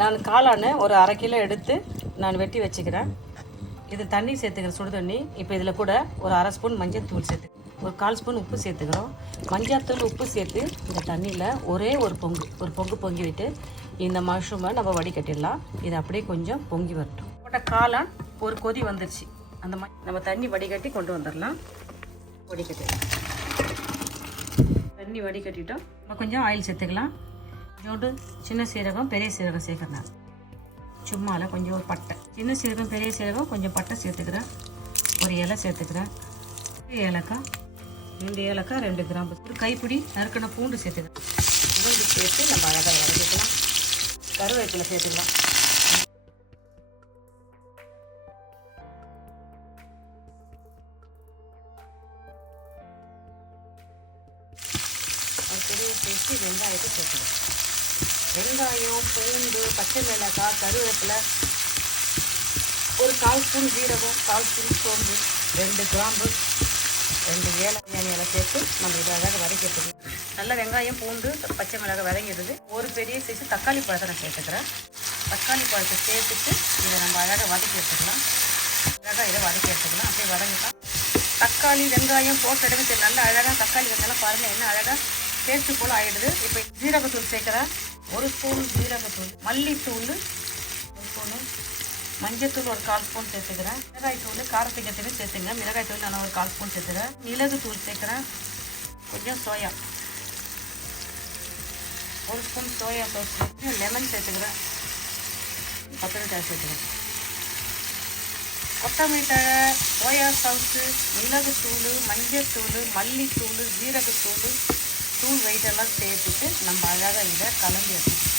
நான் காளான் ஒரு 1/2 கிலோ எடுத்து நான் வெட்டி வச்சுக்கிறேன். இது தண்ணி சேர்த்துக்கிறேன், சுடு தண்ணி. இப்போ இதில் கூட ஒரு 1/2 ஸ்பூன் மஞ்சள் தூள் சேர்த்து, ஒரு 1/4 ஸ்பூன் உப்பு சேர்த்துக்கிறோம். மஞ்சள் தூள் உப்பு சேர்த்து இந்த தண்ணியில் ஒரு பொங்கு பொங்கி விட்டு இந்த மஷ்ரூமை நம்ம வடிகட்டிடலாம். இது அப்படியே கொஞ்சம் பொங்கி வரட்டும். போட்ட காளான் ஒரு கொதி வந்துருச்சு. அந்த நம்ம தண்ணி வடிகட்டி கொண்டு வந்துடலாம். தண்ணி வடிகட்டிட்டோம். நம்ம கொஞ்சம் ஆயில் சேர்த்துக்கலாம். கொஞ்சோண்டு சின்ன சீரகம், பெரிய சீரகம் சேர்க்குறேன். சும்மால கொஞ்சம் ஒரு பட்டை, சின்ன சீரகம், பெரிய சீரகம், கொஞ்சம் பட்டை சேர்த்துக்கிறேன். ஒரு இலை சேர்த்துக்கிறேன். ஏலக்காய், 2 ஏலக்காய், 2 கிராம்பு, ஒரு கைப்பிடி நறுக்கின பூண்டு சேர்த்துக்கிறேன். பூண்டு சேர்த்து நம்ம அழகாக வதக்கிக்கலாம். கருவேப்பிலை சேர்த்துக்கலாம். பெரிய சேர்த்து வெங்காயத்தை சேர்த்துக்கலாம். வெங்காயம், பூண்டு, பச்சை மிளகாய், கருவேப்பிலை, ஒரு 1/4 ஸ்பூன் ஜீரகம், 1/4 ஸ்பூன் சோம்பு, 2 கிராம்பு, 2 ஏலக்காய் சேர்த்து நம்ம இதை அழகாக வதக்கிட்டு நல்லா வெங்காயம், பூண்டு, பச்சை மிளகாய் வதங்கிடுது. ஒரு பெரிய சைஸு தக்காளி பழத்தை நான் சேர்த்துக்கிறேன். தக்காளி பழத்தை சேர்த்துட்டு இதை நம்ம அழகாக வதக்கி எடுத்துக்கலாம். இதை வதக்கி எடுத்துக்கலாம். அப்படியே வதங்கிக்கலாம். தக்காளி வெங்காயம் போட்ட இடமே நல்லா அழகாக தக்காளி வெங்காயம் பாருங்கள் என்ன அழகாக டேஸ்ட்டு போல் ஆகிடுது. இப்போ ஜீரகத்தூள் சேர்க்குறேன். 1 ஸ்பூன் ஜீரகத்தூள், மல்லித்தூள் 1 ஸ்பூனு, மஞ்சத்தூள் ஒரு 1/4 ஸ்பூன் சேர்த்துக்கிறேன். மிளகாய் தூள் காரத்துக்கு எத்தனை சேர்த்துங்க. மிளகாய் தூள் நான் ஒரு 1/4 ஸ்பூன் சேர்த்துக்கிறேன். மிளகு தூள் சேர்க்குறேன். கொஞ்சம் soya, 1 spoon soya sauce, lemon சேர்த்துக்கிறேன். கொத்தமல்லி தழை சேர்த்துக்கிறேன். கொத்தமல்லி தழை, சோயா சாஸு, மிளகுத்தூள், மஞ்சத்தூள், மல்லித்தூள், ஜீரகத்தூள், தூள் வெயிட்டெல்லாம் சேர்த்துட்டு நம்ம அழகாக இதை கலந்து எடுத்துக்கணும்.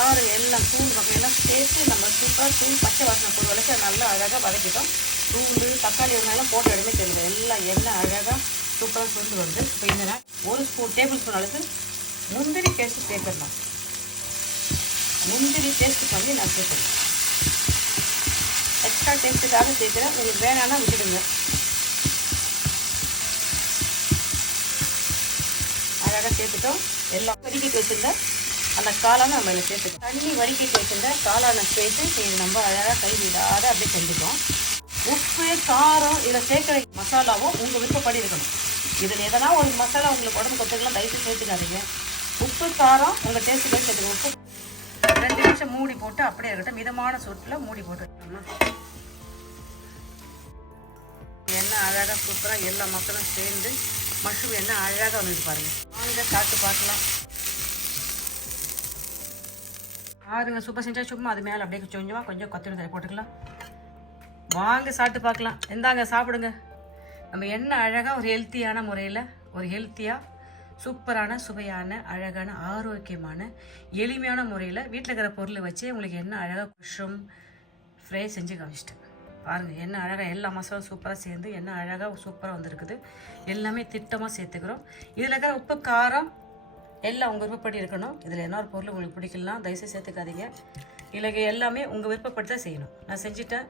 ஆறு எல்லாம் தூள் வகையெல்லாம் சேர்த்து நம்ம சூப்பராக தூள் பச்சை வாசனை போடுற வரைக்கும் நல்லா அழகாக வதக்கிட்டோம். தூள் தக்காளி வெங்காயம் போட்ட இடமே தெரியுது. எல்லாம் எண்ணெய் அழகாக சூப்பராக சுண்டு வருது. இப்போ இந்த 1 டேபிள் ஸ்பூன் அளவுக்கு முந்திரி பேஸ்ட்டு சேர்த்துடலாம். முந்திரி பேஸ்ட்டு பண்ணி நான் சேர்க்குறேன். எக்ஸ்ட்ரா டேஸ்ட்டுக்காக சேர்க்குறேன். உங்களுக்கு வேணான்னா விட்டுடுங்க. அழகாக சேர்த்துட்டோம். எல்லாம் வடிக்கிட்டு வச்சுருந்த அந்த காளானை நம்ம இதில் சேர்த்துட்டோம். தண்ணி வடிக்கிட்டு வச்சுருந்த காளானை சேர்த்து இது நம்ம அழகாக கைவிடாத அப்படியே செஞ்சுட்டோம். உப்பு, காரம், இதில் சேர்க்குற மசாலாவும் உங்கள் விருப்பப்படி இருக்கணும். இதில் எதனா ஒரு மசாலா உங்களுக்கு உடம்பு கொத்துக்கலாம், தயவுசெய்து சேர்த்துக்காதீங்க. உப்பு, காரம் உங்கள் டேஸ்ட்டுக்கு சேர்த்துக்கணும். உப்பு 2 நிமிஷம் மூடி போட்டு அப்படியே இருக்கட்டும். மிதமான சூட்டில் மூடி போட்டு எண்ணெய் அழகாக சூப்பராக எல்லா மக்களும் சேர்ந்து மஷ்ரூம் எண்ணெய் அழகாக வந்துட்டு பாருங்கள். வாங்க சாப்பிட்டு பார்க்கலாம். பாருங்க சூப்பர் செஞ்சால் சும்மா அது மேலே அப்படியே கொஞ்சம் கொத்தமல்லி தழை போட்டுக்கலாம். வாங்க சாப்பிட்டு பார்க்கலாம். இந்தாங்க சாப்பிடுங்க. நம்ம எண்ணெய் அழகாக ஒரு ஹெல்த்தியான முறையில், ஒரு ஹெல்த்தியாக சூப்பரான சுவையான அழகான ஆரோக்கியமான எளிமையான முறையில் வீட்டில் இருக்கிற பொருளை வச்சு உங்களுக்கு என்ன அழகாக மஷ்ரூம் ஃப்ரை செஞ்சு காமிச்சிட்டேன். பாருங்கள் என்ன அழகாக எல்லா மசாலும் சூப்பராக சேர்ந்து என்ன அழகாக சூப்பராக வந்துருக்குது. எல்லாமே திட்டமாக சேர்த்துக்கிறோம். இதில் இருக்கிற உப்பு, காரம் எல்லாம் உங்கள் விருப்பப்படி இருக்கணும். இதில் என்ன ஒரு பொருள் உங்களுக்கு பிடிக்கலாம் தயவுசெய்து சேர்த்துக்காதீங்க. இல்லை எல்லாமே உங்கள் விருப்பப்படி தான் செய்யணும். நான் செஞ்சுட்டேன்.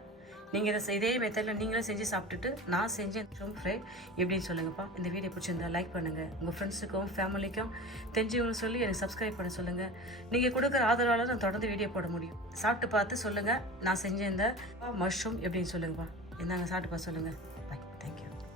நீங்கள் இதே மெத்தடில் நீங்களும் செஞ்சு சாப்பிட்டுட்டு நான் செஞ்ச மஷ்ரூம் ஃப்ரை எப்படின்னு சொல்லுங்கப்பா. இந்த வீடியோ பிடிச்சிருந்தா லைக் பண்ணுங்கள். உங்கள் ஃப்ரெண்ட்ஸுக்கும் ஃபேமிலிக்கும் தெரிஞ்சவங்களும் சொல்லி எனக்கு சப்ஸ்கிரைப் பண்ண சொல்லுங்கள். நீங்கள் கொடுக்குற ஆதரவால் நான் தொடர்ந்து வீடியோ போட முடியும். சாப்பிட்டு பார்த்து சொல்லுங்கள் நான் செஞ்ச இந்த மஷ்ரூம் எப்படின்னு சொல்லுங்கப்பா. இந்தாங்க சாப்பிட்டு பார்த்து சொல்லுங்கள்.